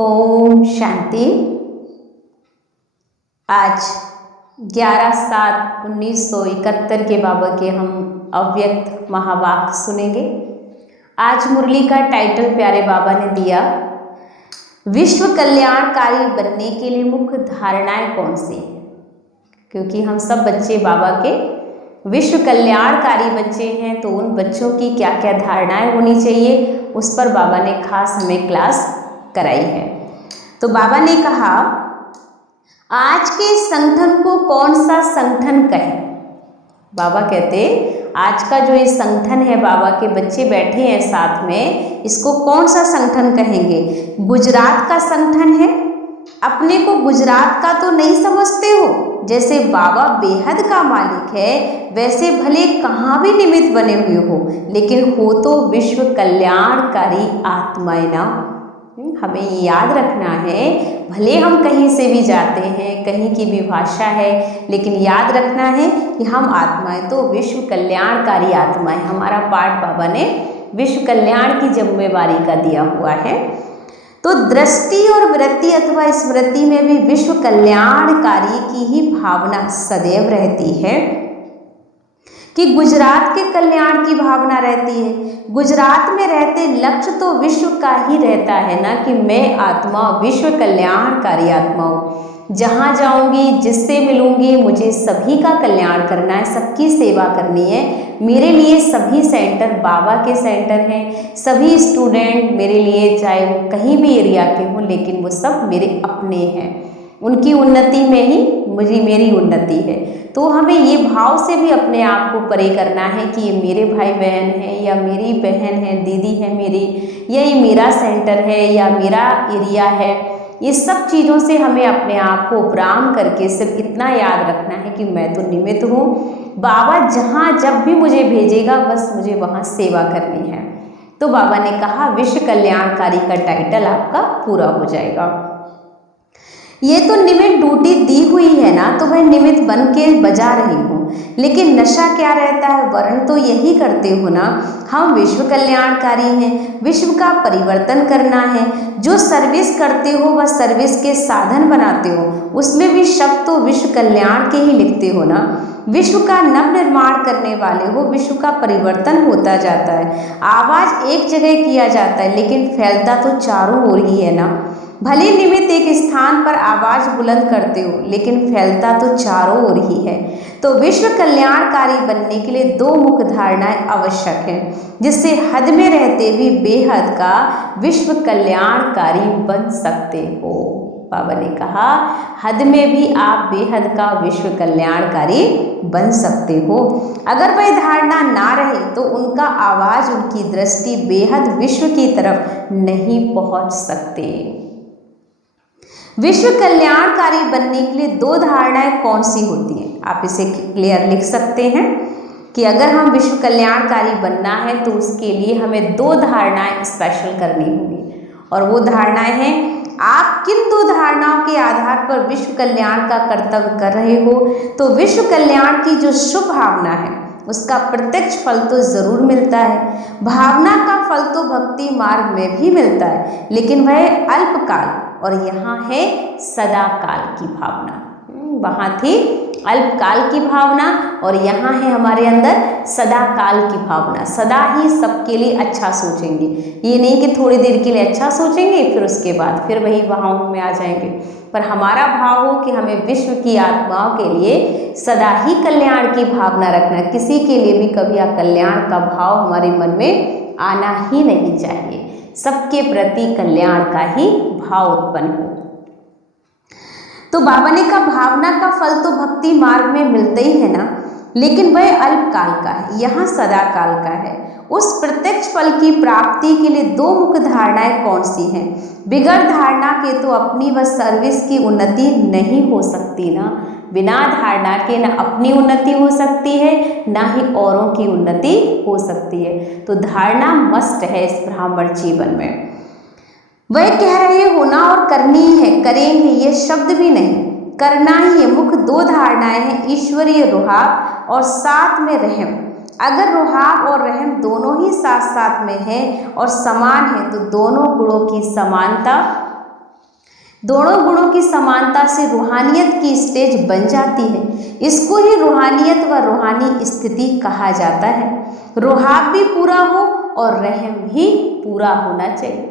ओम शांति। आज 11/7/1971 के बाबा के हम अव्यक्त महावाक्य सुनेंगे। आज मुरली का टाइटल प्यारे बाबा ने दिया, विश्व कल्याणकारी बनने के लिए मुख्य धारणाएं कौन सी हैं। क्योंकि हम सब बच्चे बाबा के विश्व कल्याणकारी बच्चे हैं, तो उन बच्चों की क्या क्या धारणाएं होनी चाहिए उस पर बाबा ने खास हमें क्लास कराई है। तो बाबा ने कहा, आज के संगठन को कौन सा संगठन कहें। बाबा कहते आज का जो ये संगठन है, बाबा के बच्चे बैठे हैं साथ में, इसको कौन सा संगठन कहेंगे। गुजरात का संगठन है। अपने को गुजरात का तो नहीं समझते हो। जैसे बाबा बेहद का मालिक है, वैसे भले कहाँ भी निमित्त बने हुए हो, लेकिन हो तो विश्व कल्याणकारी आत्माएं ना। हमें ये याद रखना है, भले हम कहीं से भी जाते हैं, कहीं की भी भाषा है, लेकिन याद रखना है कि हम आत्माएं तो विश्व कल्याणकारी आत्माएं। हमारा पाठ बाबा ने विश्व कल्याण की जिम्मेवारी का दिया हुआ है। तो दृष्टि और वृत्ति अथवा स्मृति में भी विश्व कल्याणकारी की ही भावना सदैव रहती है कि गुजरात के कल्याण की भावना रहती है। गुजरात में रहते लक्ष्य तो विश्व का ही रहता है ना, कि मैं आत्मा विश्व कल्याणकारी आत्मा हूँ। जहाँ जाऊंगी, जिससे मिलूंगी, मुझे सभी का कल्याण करना है, सबकी सेवा करनी है। मेरे लिए सभी सेंटर बाबा के सेंटर हैं। सभी स्टूडेंट मेरे लिए, चाहे वो कहीं भी एरिया के हों, लेकिन वो सब मेरे अपने हैं। उनकी उन्नति में ही मेरी उन्नति है। तो हमें ये भाव से भी अपने आप को परे करना है कि ये मेरे भाई बहन हैं, या मेरी बहन है, दीदी है मेरी, या ये मेरा सेंटर है, या मेरा एरिया है। ये सब चीज़ों से हमें अपने आप को उपराम करके सिर्फ इतना याद रखना है कि मैं तो निमित्त हूँ। बाबा जहाँ जब भी मुझे भेजेगा, बस मुझे वहाँ सेवा करनी है। तो बाबा ने कहा विश्व कल्याणकारी का टाइटल आपका पूरा हो जाएगा। ये तो निमित्त ड्यूटी दी हुई है ना, तो वह निमित्त बन के बजा रही हूँ। लेकिन नशा क्या रहता है, वर्ण तो यही करते हो ना। हम विश्व कल्याणकारी हैं, विश्व का परिवर्तन करना है। जो सर्विस करते हो वह सर्विस के साधन बनाते हो, उसमें भी शब्द तो विश्व कल्याण के ही लिखते हो ना। विश्व का नव निर्माण करने वाले हो, विश्व का परिवर्तन होता जाता है। आवाज एक जगह किया जाता है, लेकिन फैलता तो चारों ओर ही है ना। भले निमित्त एक स्थान पर आवाज बुलंद करते हो, लेकिन फैलता तो चारों ओर ही है। तो विश्व कल्याणकारी बनने के लिए दो मुख्य धारणाएं आवश्यक हैं, जिससे हद में रहते भी बेहद का विश्व कल्याणकारी बन सकते हो। बाबा ने कहा हद में भी आप बेहद का विश्व कल्याणकारी बन सकते हो। अगर वह धारणा ना रहे तो उनका आवाज, उनकी दृष्टि बेहद विश्व की तरफ नहीं पहुंच सकते। विश्व कल्याणकारी बनने के लिए दो धारणाएं कौन सी होती हैं, आप इसे क्लियर लिख सकते हैं कि अगर हम विश्व कल्याणकारी बनना है तो उसके लिए हमें दो धारणाएं स्पेशल करनी होंगी। और वो धारणाएं हैं, आप किन दो धारणाओं के आधार पर विश्व कल्याण का कर्तव्य कर रहे हो। तो विश्व कल्याण की जो शुभ भावना है, उसका प्रत्यक्ष फल तो जरूर मिलता है। भावना का फल तो भक्ति मार्ग में भी मिलता है, लेकिन वह अल्पकाल, और यहाँ है सदा काल की भावना। वहाँ थी अल्पकाल की भावना, और यहाँ है हमारे अंदर सदा काल की भावना। सदा ही सबके लिए अच्छा सोचेंगे, ये नहीं कि थोड़ी देर के लिए अच्छा सोचेंगे फिर उसके बाद फिर वही भावों में आ जाएंगे। पर हमारा भाव हो कि हमें विश्व की आत्माओं के लिए सदा ही कल्याण की भावना रखना। किसी के लिए भी कभी अकल्याण का भाव हमारे मन में आना ही नहीं चाहिए। सबके प्रति कल्याण का ही भाव उत्पन्न हो। तो बाबा ने कहा भावना का फल तो भक्ति मार्ग में मिलता ही है ना, लेकिन वह अल्पकाल का है, यहाँ सदा काल का है। उस प्रत्यक्ष फल की प्राप्ति के लिए दो मुख्य धारणाएं कौन सी हैं। बिगड़ धारणा के तो अपनी व सर्विस की उन्नति नहीं हो सकती ना। बिना धारणा के न अपनी उन्नति हो सकती है, ना ही औरों की उन्नति हो सकती है। तो धारणा मस्ट है इस ब्राह्मण जीवन में। वह कह रहे हो ना, और करनी है, करेंगे, ये शब्द भी नहीं, करना ही है। मुख्य दो धारणाएं हैं, ईश्वरीय रुहाब और साथ में रहम। अगर रुहाब और रहम दोनों ही साथ साथ में है और समान है, तो दोनों गुणों की समानता दोनों गुणों की समानता से रूहानियत की स्टेज बन जाती है। इसको ही रूहानियत व रूहानी स्थिति कहा जाता है। रुहाब भी पूरा हो और रहम भी पूरा होना चाहिए।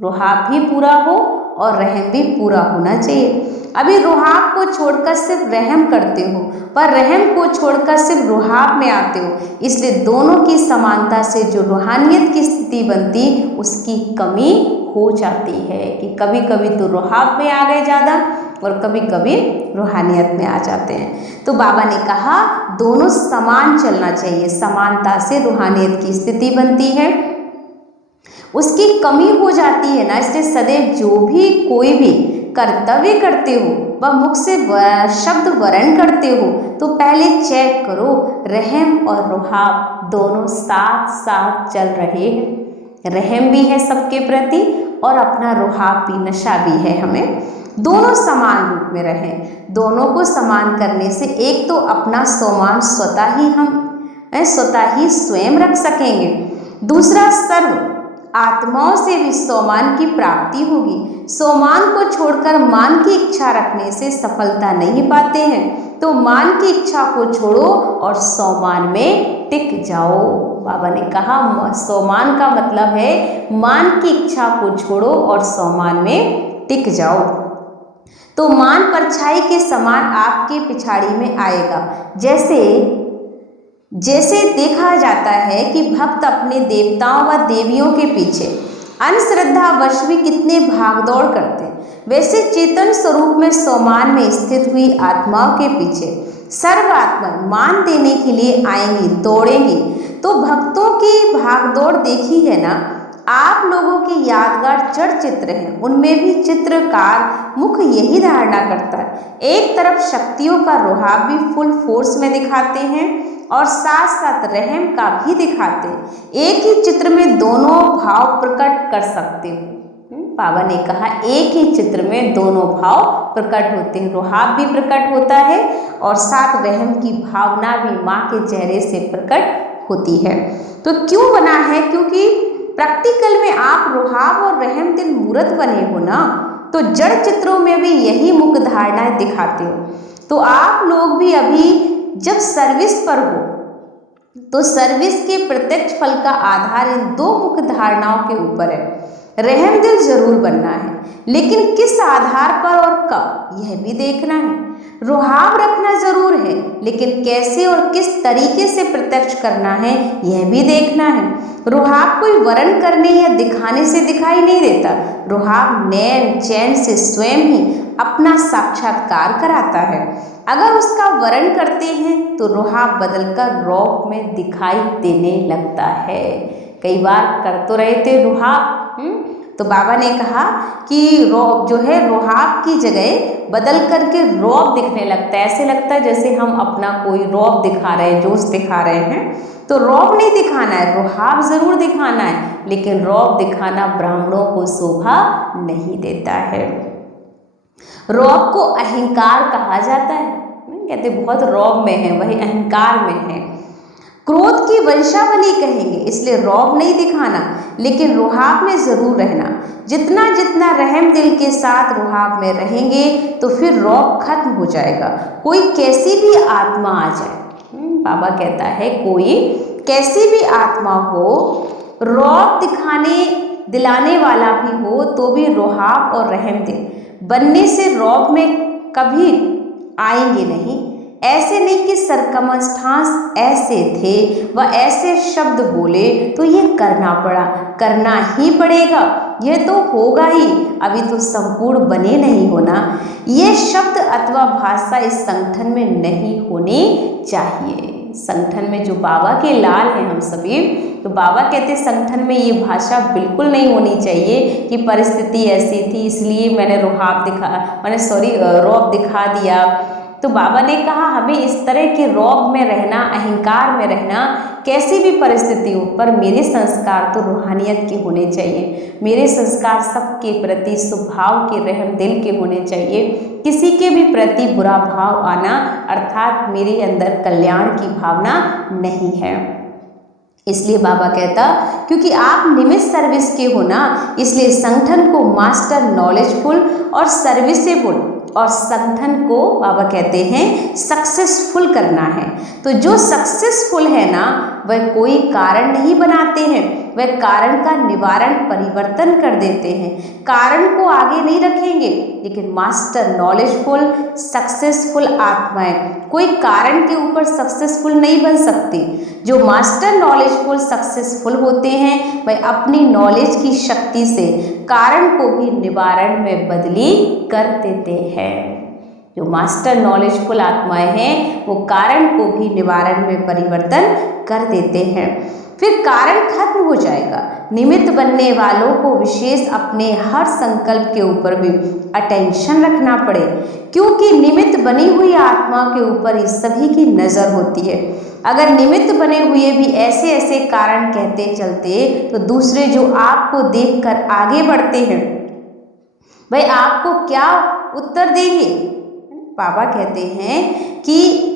रुहाब भी पूरा हो और रहम भी पूरा होना चाहिए। अभी रुहाब को छोड़कर सिर्फ रहम करते हो, पर रहम को छोड़कर सिर्फ रुहाब में आते हो, इसलिए दोनों की समानता से जो रूहानियत की स्थिति बनती उसकी कमी हो जाती है कि कभी कभी तो रुहाब में आ गए ज़्यादा और कभी कभी रूहानियत में आ जाते हैं। तो बाबा ने कहा दोनों समान चलना चाहिए, समानता से रूहानियत की स्थिति बनती है, उसकी कमी हो जाती है ना। इसलिए सदैव जो भी कोई भी कर्तव्य करते हो व मुख से शब्द वर्ण करते हो तो पहले चेक करो रहम और रुहाब दोनों साथ साथ चल रहे हैं। रहम भी है सबके प्रति और अपना रुहाब भी, नशा भी है हमें। दोनों समान रूप में रहें। दोनों को समान करने से एक तो अपना सम्मान स्वतः ही स्वयं रख सकेंगे, दूसरा सर्व आत्माओं से भी सम्मान की प्राप्ति होगी। सम्मान को छोड़कर मान की इच्छा रखने से सफलता नहीं पाते हैं, तो मान की इच्छा को छोड़ो और सम्मान में टिक जाओ। बाबा ने कहा सम्मान का मतलब है मान की इच्छा को छोड़ो और सम्मान में टिक जाओ। तो मान परछाई के समान आपके पिछाड़ी में आएगा। जैसे देखा जाता है कि भक्त अपने देवताओं व देवियों के पीछे अंधश्रद्धावश भी कितने भागदौड़ करते हैं, वैसे चेतन स्वरूप में सम्मान में स्थित हुई आत्माओं के पीछे सर्व आत्मा मान देने के लिए आएंगी, दौड़ेंगी। तो भक्तों की भागदौड़ देखी है ना, आप लोगों के यादगार जड़ चित्र हैं, उनमें भी चित्रकार मुख यही धारणा करता है। एक तरफ शक्तियों का रुहाब भी फुल फोर्स में दिखाते हैं और साथ साथ रहम का भी दिखाते हैं। एक ही चित्र में दोनों भाव प्रकट कर सकते हो। बाबा ने कहा एक ही चित्र में दोनों भाव प्रकट होते हैं, रुहाब भी प्रकट होता है और साथ रहम की भावना भी माँ के चेहरे से प्रकट होती है। तो क्यों बना है? क्योंकि प्रैक्टिकल में आप रुहाब और रहम दिल मूर्त बने हो ना, तो जड़ चित्रों में भी यही मुख्य धारणाएं दिखाते हो। तो आप लोग भी अभी जब सर्विस पर हो तो सर्विस के प्रत्यक्ष फल का आधार इन दो मुख्य धारणाओं के ऊपर है। रहम दिल जरूर बनना है, लेकिन किस आधार पर और कब यह भी देखना है। रुहाब रखना जरूर है, लेकिन कैसे और किस तरीके से प्रत्यक्ष करना है यह भी देखना है। रुहाब कोई वर्ण करने या दिखाने से दिखाई नहीं देता। रुहाब नैन चैन से स्वयं ही अपना साक्षात्कार कराता है। अगर उसका वर्ण करते हैं तो रुहाब बदलकर रौब में दिखाई देने लगता है। कई बार कर तो रहे थे रुहाब, तो बाबा ने कहा कि रौब जो है रुहाब की जगह बदल करके रौब दिखने लगता है। ऐसे लगता है जैसे हम अपना कोई रौब दिखा रहे हैं, जोश दिखा रहे हैं। तो रौब नहीं दिखाना है, रुहाब जरूर दिखाना है, लेकिन रौब दिखाना ब्राह्मणों को शोभा नहीं देता है। रौब को अहंकार कहा जाता है। कहते बहुत रौब में है, वही अहंकार में है। क्रोध की वंशावली कहेंगे, इसलिए रौब नहीं दिखाना, लेकिन रुहाब में जरूर रहना। जितना जितना रहम दिल के साथ रुहाब में रहेंगे तो फिर रौब खत्म हो जाएगा। कोई कैसी भी आत्मा आ जाए, बाबा कहता है कोई कैसी भी आत्मा हो, रौब दिलाने वाला भी हो तो भी रुहाब और रहम दिल बनने से रौब में कभी आएंगे नहीं। ऐसे नहीं कि सरकमस्टांस ऐसे थे व ऐसे शब्द बोले तो ये करना पड़ा, करना ही पड़ेगा, यह तो होगा ही, अभी तो संपूर्ण बने नहीं होना। ये शब्द अथवा भाषा इस संगठन में नहीं होनी चाहिए। संगठन में जो बाबा के लाल हैं हम सभी, तो बाबा कहते संगठन में ये भाषा बिल्कुल नहीं होनी चाहिए कि परिस्थिति ऐसी थी इसलिए मैंने रौब दिखा दिया। तो बाबा ने कहा हमें इस तरह के रौब में रहना, अहंकार में रहना, कैसी भी परिस्थिति हो, पर मेरे संस्कार तो रूहानियत के होने चाहिए। मेरे संस्कार सबके प्रति स्वभाव के, रहम दिल के होने चाहिए। किसी के भी प्रति बुरा भाव आना अर्थात मेरे अंदर कल्याण की भावना नहीं है। इसलिए बाबा कहता, क्योंकि आप निमित्त सर्विस के हो ना, इसलिए संगठन को मास्टर नॉलेजफुल और सर्विसेबल और संगठन को बाबा कहते हैं सक्सेसफुल करना है। तो जो सक्सेसफुल है ना, वह कोई कारण नहीं बनाते हैं, वह कारण का निवारण परिवर्तन कर देते हैं। कारण को आगे नहीं रखेंगे, लेकिन मास्टर नॉलेजफुल सक्सेसफुल आत्माएं कोई कारण के ऊपर सक्सेसफुल नहीं बन सकती। जो मास्टर नॉलेजफुल सक्सेसफुल होते हैं, वह अपनी नॉलेज की शक्ति से कारण को भी निवारण में बदली कर देते हैं। जो मास्टर नॉलेजफुल आत्माएं हैं, वो कारण को भी निवारण में परिवर्तन कर देते हैं। फिर कारण खत्म हो जाएगा। निमित्त बनने वालों को विशेष अपने हर संकल्प के ऊपर भी अटेंशन रखना पड़े, क्योंकि निमित्त बनी हुई आत्मा के ऊपर इस सभी की नजर होती है। अगर निमित्त बने हुए भी ऐसे ऐसे कारण कहते चलते, तो दूसरे जो आपको देखकर आगे बढ़ते हैं, वह आपको क्या उत्तर देंगे? बाबा कहते हैं कि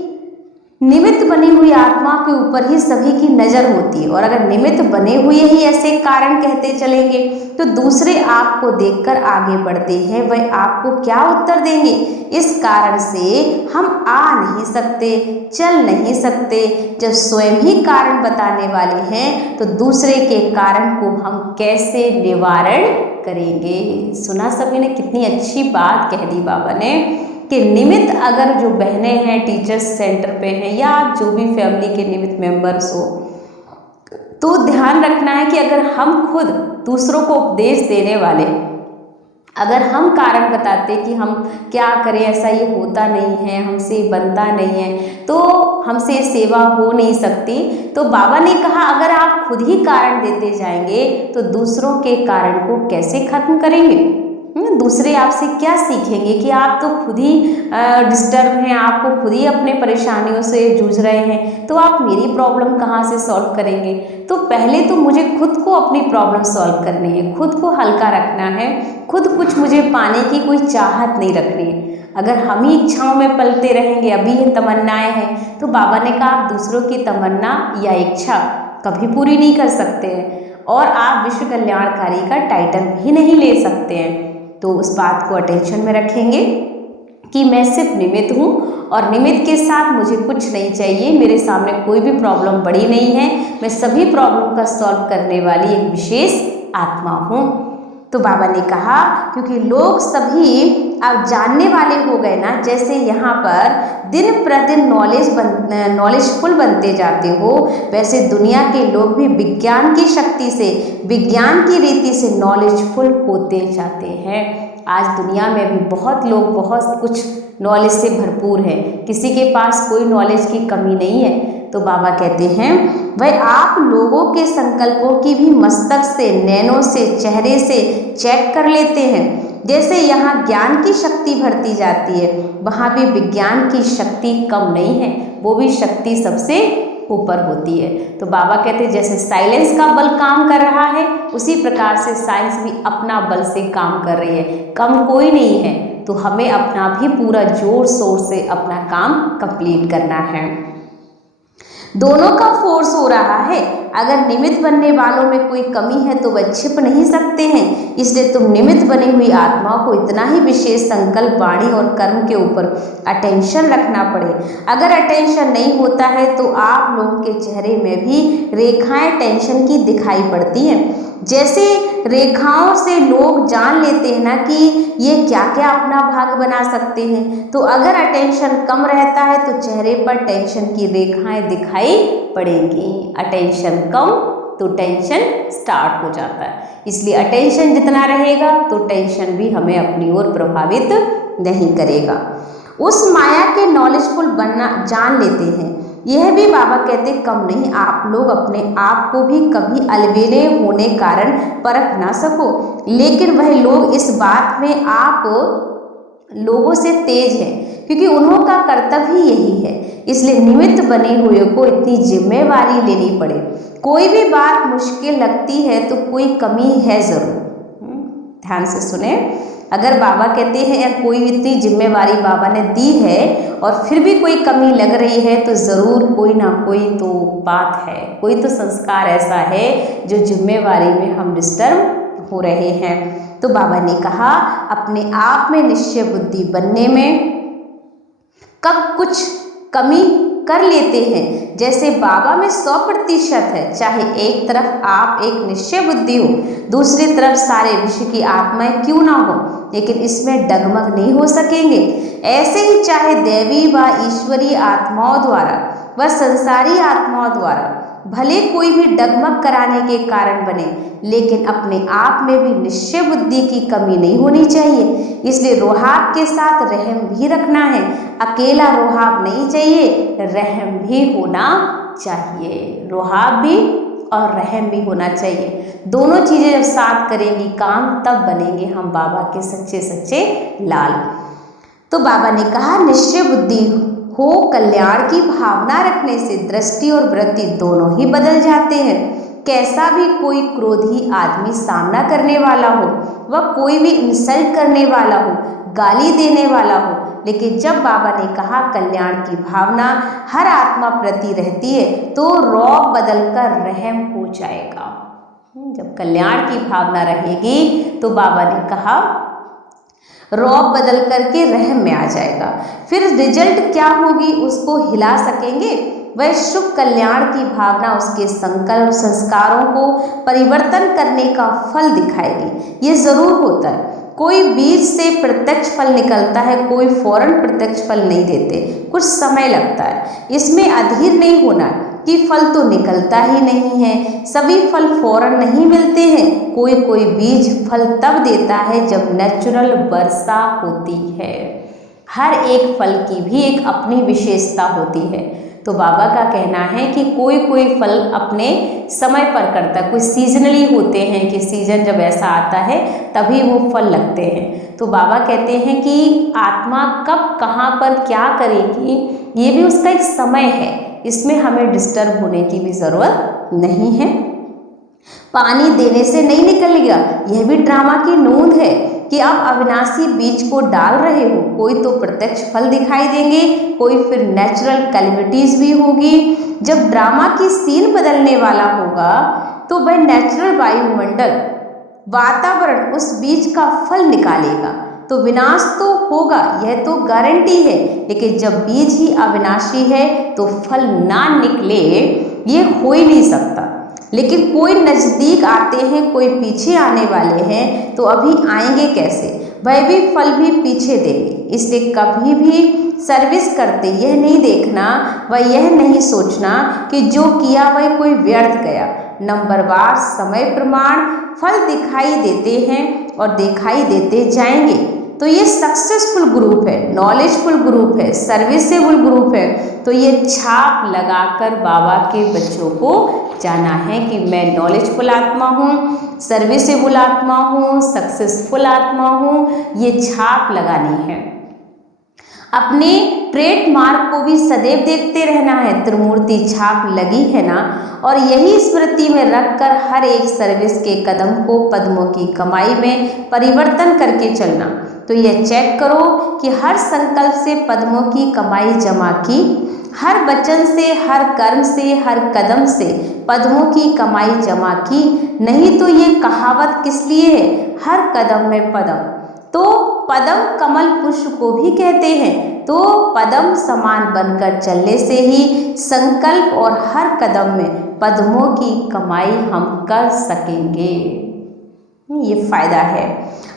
निमित्त बनी हुई आत्मा के ऊपर ही सभी की नजर होती है, और अगर निमित्त बने हुए ही ऐसे कारण कहते चलेंगे, तो दूसरे आपको देखकर आगे बढ़ते हैं, वह आपको क्या उत्तर देंगे? इस कारण से हम आ नहीं सकते, चल नहीं सकते। जब स्वयं ही कारण बताने वाले हैं, तो दूसरे के कारण को हम कैसे निवारण करेंगे? सुना सभी ने? कितनी अच्छी बात कह दी बाबा ने कि निमित्त, अगर जो बहनें हैं टीचर्स सेंटर पे हैं, या आप जो भी फैमिली के निमित्त मेंबर्स हो, तो ध्यान रखना है कि अगर हम खुद दूसरों को उपदेश देने वाले, अगर हम कारण बताते कि हम क्या करें, ऐसा ये होता नहीं है, हमसे बनता नहीं है, तो हमसे सेवा हो नहीं सकती, तो बाबा ने कहा अगर आप खुद ही कारण देते जाएंगे, तो दूसरों के कारण को कैसे खत्म करेंगे? दूसरे आपसे क्या सीखेंगे कि आप तो खुद ही डिस्टर्ब हैं, आपको खुद ही अपने परेशानियों से जूझ रहे हैं, तो आप मेरी प्रॉब्लम कहाँ से सॉल्व करेंगे? तो पहले तो मुझे खुद को अपनी प्रॉब्लम सॉल्व करनी है, खुद को हल्का रखना है, खुद कुछ मुझे पाने की कोई चाहत नहीं रखनी है। अगर हम ही इच्छाओं में पलते रहेंगे, अभी ये तमन्नाएं हैं, तो बाबा ने कहा आप दूसरों की तमन्ना या इच्छा कभी पूरी नहीं कर सकते हैं, और आप विश्व कल्याणकारी का टाइटल भी नहीं ले सकते हैं। तो उस बात को अटेंशन में रखेंगे कि मैं सिर्फ निमित्त हूँ, और निमित्त के साथ मुझे कुछ नहीं चाहिए, मेरे सामने कोई भी प्रॉब्लम बड़ी नहीं है, मैं सभी प्रॉब्लम का सॉल्व करने वाली एक विशेष आत्मा हूँ। तो बाबा ने कहा क्योंकि लोग सभी अब जानने वाले हो गए ना, जैसे यहाँ पर दिन प्रतिदिन नॉलेजफुल बनते जाते हो, वैसे दुनिया के लोग भी विज्ञान की शक्ति से, विज्ञान की रीति से नॉलेजफुल होते जाते हैं। आज दुनिया में भी बहुत लोग बहुत कुछ नॉलेज से भरपूर हैं, किसी के पास कोई नॉलेज की कमी नहीं है। तो बाबा कहते हैं वह आप लोगों के संकल्पों की भी मस्तक से, नैनों से, चेहरे से चेक कर लेते हैं। जैसे यहाँ ज्ञान की शक्ति बढ़ती जाती है, वहाँ भी विज्ञान की शक्ति कम नहीं है, वो भी शक्ति सबसे ऊपर होती है। तो बाबा कहते हैं जैसे साइलेंस का बल काम कर रहा है, उसी प्रकार से साइंस भी अपना बल से काम कर रही है, कम कोई नहीं है। तो हमें अपना भी पूरा जोर शोर से अपना काम कंप्लीट करना है। दोनों का फोर्स हो रहा है। अगर निमित्त बनने वालों में कोई कमी है तो वह छिप नहीं सकते हैं, इसलिए तुम निमित्त बनी हुई आत्माओं को इतना ही विशेष संकल्प, वाणी और कर्म के ऊपर अटेंशन रखना पड़े। अगर अटेंशन नहीं होता है तो आप लोगों के चेहरे में भी रेखाएं टेंशन की दिखाई पड़ती हैं। जैसे रेखाओं से लोग जान लेते हैं ना कि ये क्या क्या अपना भाग बना सकते हैं, तो अगर अटेंशन कम रहता है तो चेहरे पर टेंशन की रेखाएं दिखाई पड़ेंगी। अटेंशन कम तो टेंशन स्टार्ट हो जाता है, इसलिए अटेंशन जितना रहेगा तो टेंशन भी हमें अपनी ओर प्रभावित नहीं करेगा। उस माया के नॉलेजफुल बनना जान लेते हैं, यह भी बाबा कहते कम नहीं। आप लोग अपने आप को भी कभी अलबेले होने कारण परख ना सको, लेकिन वह लोग इस बात में आप लोगों से तेज हैं, क्योंकि उन्हों का कर्तव्य ही यही है। इसलिए निमित्त बने हुए को इतनी जिम्मेवारी लेनी पड़े। कोई भी बात मुश्किल लगती है तो कोई कमी है जरूर। ध्यान से सुने। अगर बाबा कहते हैं कोई इतनी जिम्मेवारी बाबा ने दी है और फिर भी कोई कमी लग रही है तो ज़रूर कोई ना कोई तो बात है, कोई तो संस्कार ऐसा है जो जिम्मेवारी में हम डिस्टर्ब हो रहे हैं। तो बाबा ने कहा अपने आप में निश्चय बुद्धि बनने में कब कुछ कमी कर लेते हैं, जैसे बाबा में 100% है, चाहे एक तरफ आप एक निश्चय बुद्धि हो, दूसरी तरफ सारे विश्व की आत्माएं क्यों ना हो, लेकिन इसमें डगमग नहीं हो सकेंगे। ऐसे ही चाहे दैवी व ईश्वरीय आत्माओं द्वारा व संसारी आत्माओं द्वारा भले कोई भी डगमग कराने के कारण बने, लेकिन अपने आप में भी निश्चय बुद्धि की कमी नहीं होनी चाहिए। इसलिए रोहाब के साथ रहम भी रखना है। अकेला रोहाब नहीं चाहिए, रहम भी होना चाहिए। रोहाब भी और रहम भी होना चाहिए। दोनों चीज़ें जब साथ करेंगी काम, तब बनेंगे हम बाबा के सच्चे सच्चे लाल। तो बाबा ने कहा निश्चय बुद्धि हो, कल्याण की भावना रखने से दृष्टि और वृत्ति दोनों ही बदल जाते हैं। कैसा भी कोई क्रोधी आदमी सामना करने वाला हो, वह कोई भी इंसल्ट करने वाला हो, गाली देने वाला हो, लेकिन जब बाबा ने कहा कल्याण की भावना हर आत्मा प्रति रहती है तो रौब बदलकर रहम हो जाएगा। जब कल्याण की भावना रहेगी तो बाबा ने कहा रौब बदल करके रहम में आ जाएगा। फिर रिजल्ट क्या होगी उसको हिला सकेंगे, वह शुभ कल्याण की भावना उसके संकल्प संस्कारों को परिवर्तन करने का फल दिखाएगी। ये जरूर होता है, कोई बीज से प्रत्यक्ष फल निकलता है, कोई फौरन प्रत्यक्ष फल नहीं देते, कुछ समय लगता है। इसमें अधीर नहीं होना कि फल तो निकलता ही नहीं है, सभी फल फौरन नहीं मिलते हैं। कोई कोई बीज फल तब देता है जब नेचुरल वर्षा होती है। हर एक फल की भी एक अपनी विशेषता होती है। तो बाबा का कहना है कि कोई कोई फल अपने समय पर करता है, कोई सीजनली होते हैं कि सीजन जब ऐसा आता है तभी वो फल लगते हैं। तो बाबा कहते हैं कि आत्मा कब कहाँ पर क्या करेगी ये भी उसका एक समय है, इसमें हमें डिस्टर्ब होने की भी ज़रूरत नहीं है। पानी देने से नहीं निकलेगा, यह भी ड्रामा की नोंद है कि आप अविनाशी बीज को डाल रहे हो, कोई तो प्रत्यक्ष फल दिखाई देंगे, कोई फिर नेचुरल कैलेमिटीज भी होगी। जब ड्रामा की सीन बदलने वाला होगा तो वह नेचुरल वायुमंडल वातावरण उस बीज का फल निकालेगा। तो विनाश तो होगा, यह तो गारंटी है, लेकिन जब बीज ही अविनाशी है तो फल ना निकले ये हो ही नहीं सकता। लेकिन कोई नज़दीक आते हैं, कोई पीछे आने वाले हैं, तो अभी आएंगे कैसे, वह भी फल भी पीछे देंगे। इसलिए कभी भी सर्विस करते यह नहीं देखना व यह नहीं सोचना कि जो किया वह कोई व्यर्थ गया। नंबरवार समय प्रमाण फल दिखाई देते हैं और दिखाई देते जाएंगे। तो ये सक्सेसफुल ग्रुप है, नॉलेजफुल ग्रुप है, सर्विसेबल ग्रुप है। तो ये छाप लगाकर बाबा के बच्चों को जाना है कि मैं नॉलेजफुल आत्मा हूँ, सर्विसेबल आत्मा हूँ, सक्सेसफुल आत्मा हूँ, ये छाप लगानी है। अपने ट्रेडमार्क को भी सदैव देखते रहना है, त्रिमूर्ति छाप लगी है ना, और यही स्मृति में रखकर हर एक सर्विस के कदम को पद्मों की कमाई में परिवर्तन करके चलना। तो यह चेक करो कि हर संकल्प से पद्मों की कमाई जमा की, हर वचन से, हर कर्म से, हर कदम से पद्मों की कमाई जमा की। नहीं तो ये कहावत किस लिए है, हर कदम में पदम। तो पदम कमल पुष्प को भी कहते हैं। तो पदम समान बनकर चलने से ही संकल्प और हर कदम में पद्मों की कमाई हम कर सकेंगे। ये फायदा है।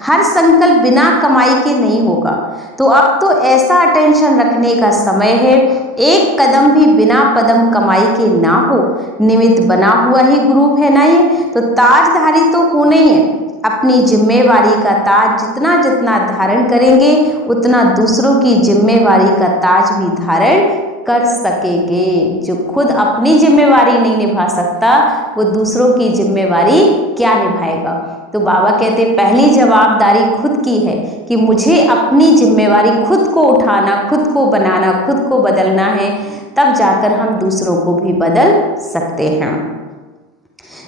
हर संकल्प बिना कमाई के नहीं होगा। तो अब तो ऐसा अटेंशन रखने का समय है, एक कदम भी बिना पदम कमाई के ना हो। निमित्त बना हुआ ही ग्रुप है ना ये, तो ताजधारी तो होना ही है। अपनी जिम्मेवारी का ताज जितना जितना धारण करेंगे उतना दूसरों की जिम्मेवारी का ताज भी धारण कर सकेंगे। जो खुद अपनी जिम्मेवारी नहीं निभा सकता वो दूसरों की जिम्मेवारी क्या निभाएगा। तो बाबा कहते पहली जवाबदारी खुद की है कि मुझे अपनी जिम्मेवारी खुद को उठाना, खुद को बनाना, खुद को बदलना है, तब जाकर हम दूसरों को भी बदल सकते हैं।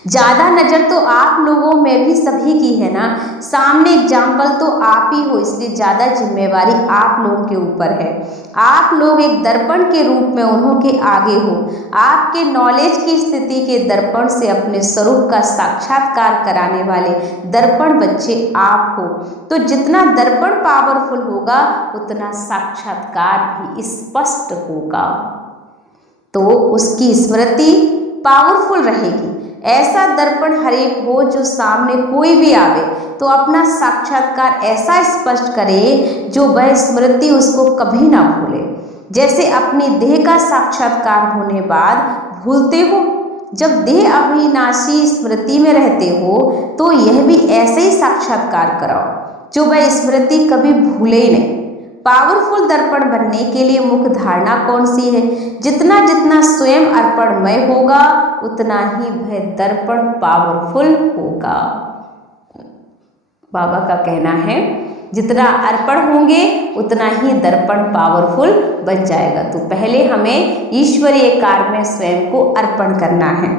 ज़्यादा नज़र तो आप लोगों में भी सभी की है ना, सामने एग्जाम्पल तो आप ही हो, इसलिए ज़्यादा जिम्मेवारी आप लोगों के ऊपर है। आप लोग एक दर्पण के रूप में उन्हों के आगे हो। आपके नॉलेज की स्थिति के दर्पण से अपने स्वरूप का साक्षात्कार कराने वाले दर्पण बच्चे आप हो। तो जितना दर्पण पावरफुल होगा उतना साक्षात्कार भी स्पष्ट होगा, तो उसकी स्मृति पावरफुल रहेगी। ऐसा दर्पण हर एक हो जो सामने कोई भी आवे तो अपना साक्षात्कार ऐसा स्पष्ट करे जो वह स्मृति उसको कभी ना भूले। जैसे अपनी देह का साक्षात्कार होने बाद भूलते हो, जब देह अविनाशी स्मृति में रहते हो तो यह भी ऐसे ही साक्षात्कार कराओ जो वह स्मृति कभी भूले ही नहीं। पावरफुल दर्पण बनने के लिए मुख्य धारणा कौन सी है? जितना जितना स्वयं अर्पणमय होगा उतना ही वह दर्पण पावरफुल होगा। बाबा का कहना है जितना अर्पण होंगे उतना ही दर्पण पावरफुल बन जाएगा। तो पहले हमें ईश्वरीय कार्य में स्वयं को अर्पण करना है।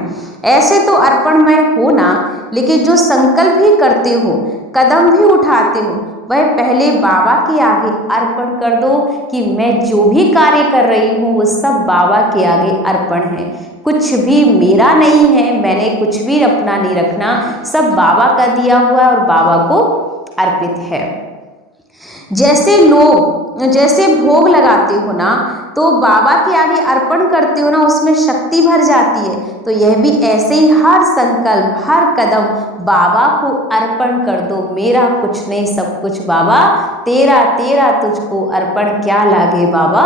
ऐसे तो अर्पणमय हो ना, लेकिन जो संकल्प भी करते हो, कदम भी उठाते हो, वह पहले बाबा के आगे अर्पण कर दो कि मैं जो भी कार्य कर रही हूँ वो सब बाबा के आगे अर्पण है। कुछ भी मेरा नहीं है, मैंने कुछ भी अपना नहीं रखना, सब बाबा का दिया हुआ है और बाबा को अर्पित है। जैसे भोग लगाते हो ना तो बाबा के आगे अर्पण करते हो ना, उसमें शक्ति भर जाती है। तो यह भी ऐसे ही हर संकल्प, हर कदम बाबा को अर्पण कर दो। मेरा कुछ नहीं, सब कुछ बाबा तेरा, तेरा तुझको अर्पण क्या लागे बाबा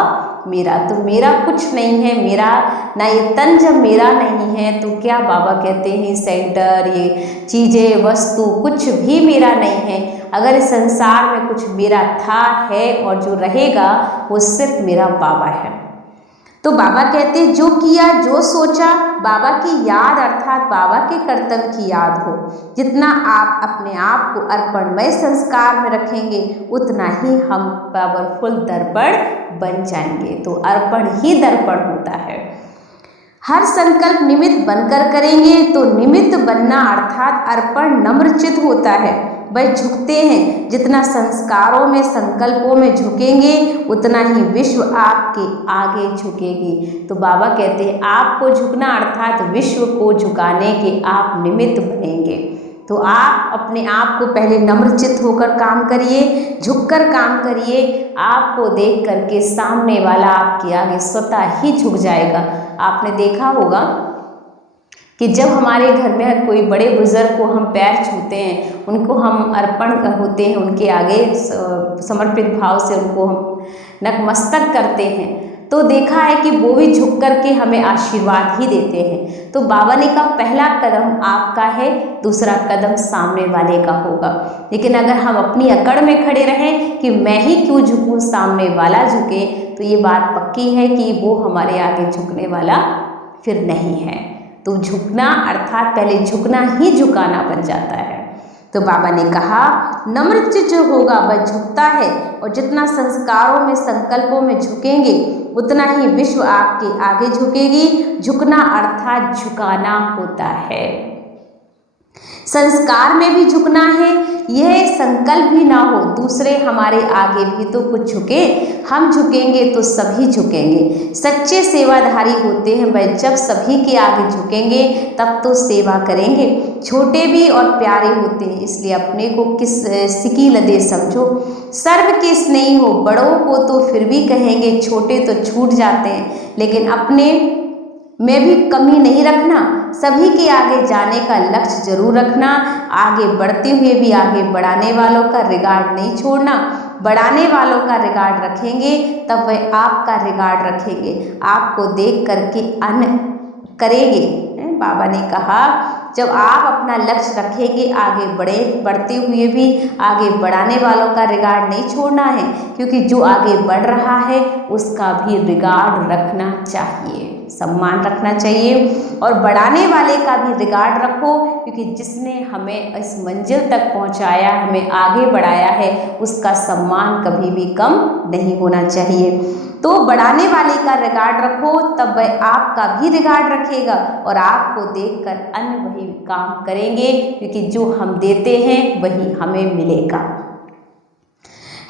मेरा। तो मेरा कुछ नहीं है, मेरा ना ये तन जब मेरा नहीं है तो क्या बाबा कहते हैं सेंटर, ये चीज़ें, वस्तु कुछ भी मेरा नहीं है। अगर इस संसार में कुछ मेरा था, है और जो रहेगा वो सिर्फ मेरा बाबा है। तो बाबा कहते हैं जो किया, जो सोचा, बाबा की याद अर्थात बाबा के कर्तव्य की याद हो। जितना आप अपने आप को अर्पणमय संस्कार में रखेंगे उतना ही हम पावरफुल दर्पण बन जाएंगे। तो अर्पण ही दर्पण होता है। हर संकल्प निमित्त बनकर करेंगे तो निमित्त बनना अर्थात अर्पण नम्रचित होता है। वह झुकते हैं, जितना संस्कारों में, संकल्पों में झुकेंगे उतना ही विश्व आपके आगे झुकेगी। तो बाबा कहते हैं आपको झुकना अर्थात विश्व को झुकाने के आप निमित्त बनेंगे। तो आप अपने आप को पहले नम्रचित होकर काम करिए, झुककर काम करिए। आपको देख करके सामने वाला आपके आगे स्वतः ही झुक जाएगा। आपने देखा होगा कि जब हमारे घर में कोई बड़े बुजुर्ग को हम पैर छूते हैं, उनको हम अर्पण होते हैं, उनके आगे समर्पित भाव से उनको हम नतमस्तक करते हैं, तो देखा है कि वो भी झुक करके हमें आशीर्वाद ही देते हैं। तो बाबा ने कहा पहला कदम आपका है, दूसरा कदम सामने वाले का होगा। लेकिन अगर हम अपनी अकड़ में खड़े रहें कि मैं ही क्यों झुकूं, सामने वाला झुके, तो ये बात पक्की है कि वो हमारे आगे झुकने वाला फिर नहीं है। तो झुकना अर्थात पहले झुकना ही झुकाना बन जाता है। तो बाबा ने कहा नम्रचित जो होगा वह झुकता है, और जितना संस्कारों में, संकल्पों में झुकेंगे उतना ही विश्व आपके आगे झुकेगी। झुकना अर्थात झुकाना होता है। संस्कार में भी झुकना है, यह संकल्प भी ना हो दूसरे हमारे आगे भी तो कुछ झुके। हम झुकेंगे तो सभी झुकेंगे। सच्चे सेवाधारी होते हैं वह जब सभी के आगे झुकेंगे तब तो सेवा करेंगे। छोटे भी और प्यारे होते हैं, इसलिए अपने को किस सिकी लदे समझो। सर्व के स्नेही हो, बड़ों को तो फिर भी कहेंगे, छोटे तो छूट जाते हैं, लेकिन अपने में भी कमी नहीं रखना। सभी के आगे जाने का लक्ष्य जरूर रखना। आगे बढ़ते हुए भी आगे बढ़ाने वालों का रिगार्ड नहीं छोड़ना। बढ़ाने वालों का रिगार्ड रखेंगे तब वह आपका रिगार्ड रखेंगे, आपको देख करके अन करेंगे। बाबा ने कहा जब आप अपना लक्ष्य रखेंगे, आगे बढ़ते हुए भी आगे बढ़ाने वालों का रिगार्ड नहीं छोड़ना है, क्योंकि जो आगे बढ़ रहा है उसका भी रिगार्ड रखना चाहिए, सम्मान रखना चाहिए। और बढ़ाने वाले का भी रिगार्ड रखो, क्योंकि जिसने हमें इस मंजिल तक पहुंचाया, हमें आगे बढ़ाया है, उसका सम्मान कभी भी कम नहीं होना चाहिए। तो बढ़ाने वाले का रिगार्ड रखो, तब वह आपका भी रिगार्ड रखेगा और आपको देखकर अन्य वही काम करेंगे, क्योंकि जो हम देते हैं वही हमें मिलेगा।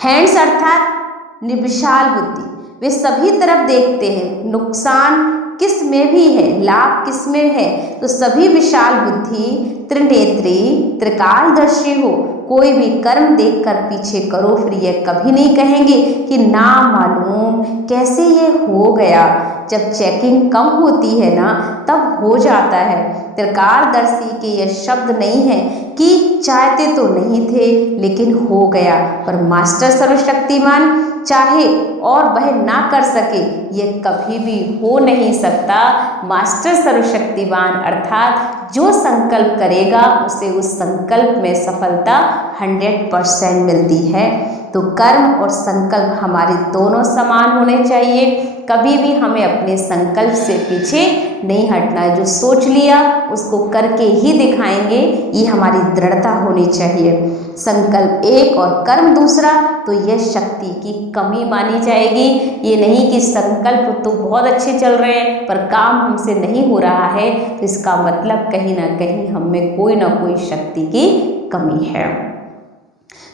हैंड्स अर्थात विशाल बुद्धि, वे सभी तरफ देखते हैं, नुकसान किस में भी है, लाभ किस में है, तो सभी विशाल बुद्धि, त्रिनेत्री, त्रिकालदर्शी हो। कोई भी कर्म देखकर पीछे करो, फिर यह कभी नहीं कहेंगे कि ना मालूम कैसे ये हो गया। जब चेकिंग कम होती है ना, तब हो जाता है। त्रिकालदर्शी के यह शब्द नहीं है कि चाहते तो नहीं थे लेकिन हो गया, पर मास्टर सर्वशक्तिमान चाहे और वह ना कर सके, यह कभी भी हो नहीं सकता। मास्टर सर्वशक्तिमान अर्थात जो संकल्प करेगा उसे उस संकल्प में सफलता 100% मिलती है। तो कर्म और संकल्प हमारे दोनों समान होने चाहिए। कभी भी हमें अपने संकल्प से पीछे नहीं हटना है। जो सोच लिया उसको करके ही दिखाएंगे, ये हमारी दृढ़ता होनी चाहिए। संकल्प एक और कर्म दूसरा, तो यह शक्ति की कमी मानी जाएगी। ये नहीं कि संकल्प तो बहुत अच्छे चल रहे हैं पर काम हमसे नहीं हो रहा है, तो इसका मतलब कहीं ना कहीं हम में कोई ना कोई शक्ति की कमी है।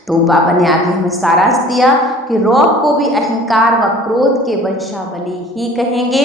तो बाबा ने आगे हमें सारांश दिया कि रौब को भी अहंकार व क्रोध के वंशावली ही कहेंगे,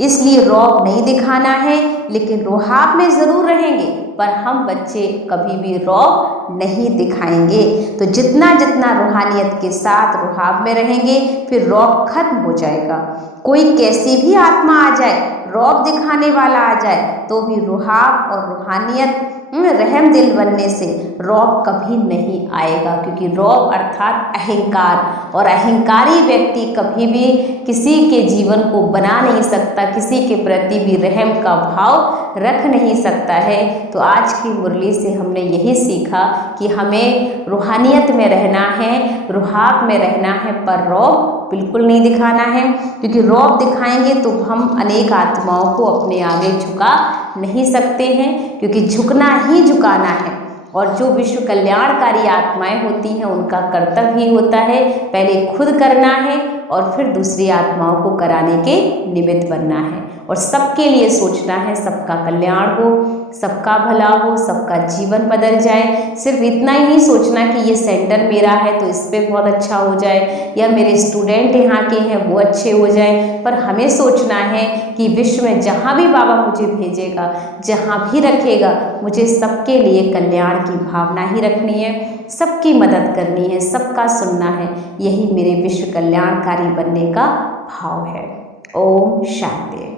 इसलिए रौब नहीं दिखाना है, लेकिन रोहाब में ज़रूर रहेंगे, पर हम बच्चे कभी भी रौब नहीं दिखाएंगे। तो जितना जितना रूहानियत के साथ रोहाब में रहेंगे, फिर रौब खत्म हो जाएगा। कोई कैसी भी आत्मा आ जाए, रौब दिखाने वाला आ जाए, तो भी रोहाब और रूहानियत रहम दिल बनने से रौब कभी नहीं आएगा, क्योंकि रौब अर्थात अहंकार, और अहंकारी व्यक्ति कभी भी किसी के जीवन को बना नहीं सकता, किसी के प्रति भी रहम का भाव रख नहीं सकता है। तो आज की मुरली से हमने यही सीखा कि हमें रूहानियत में रहना है, रुहाब में रहना है, पर रौब बिल्कुल नहीं दिखाना है, क्योंकि रौब दिखाएंगे तो हम अनेक आत्माओं को अपने आगे झुका नहीं सकते हैं, क्योंकि झुकना ही झुकाना है। और जो विश्व कल्याणकारी आत्माएं होती हैं उनका कर्तव्य ही होता है पहले खुद करना है और फिर दूसरी आत्माओं को कराने के निमित्त बनना है, और सबके लिए सोचना है, सबका कल्याण हो, सबका भला हो, सबका जीवन बदल जाए। सिर्फ इतना ही नहीं सोचना कि ये सेंटर मेरा है तो इस पर बहुत अच्छा हो जाए, या मेरे स्टूडेंट यहाँ के हैं वो अच्छे हो जाए, पर हमें सोचना है कि विश्व में जहाँ भी बाबा मुझे भेजेगा, जहाँ भी रखेगा, मुझे सबके लिए कल्याण की भावना ही रखनी है, सबकी मदद करनी है, सबका सुनना है। यही मेरे विश्व कल्याणकारी बनने का भाव है। ओम शांति।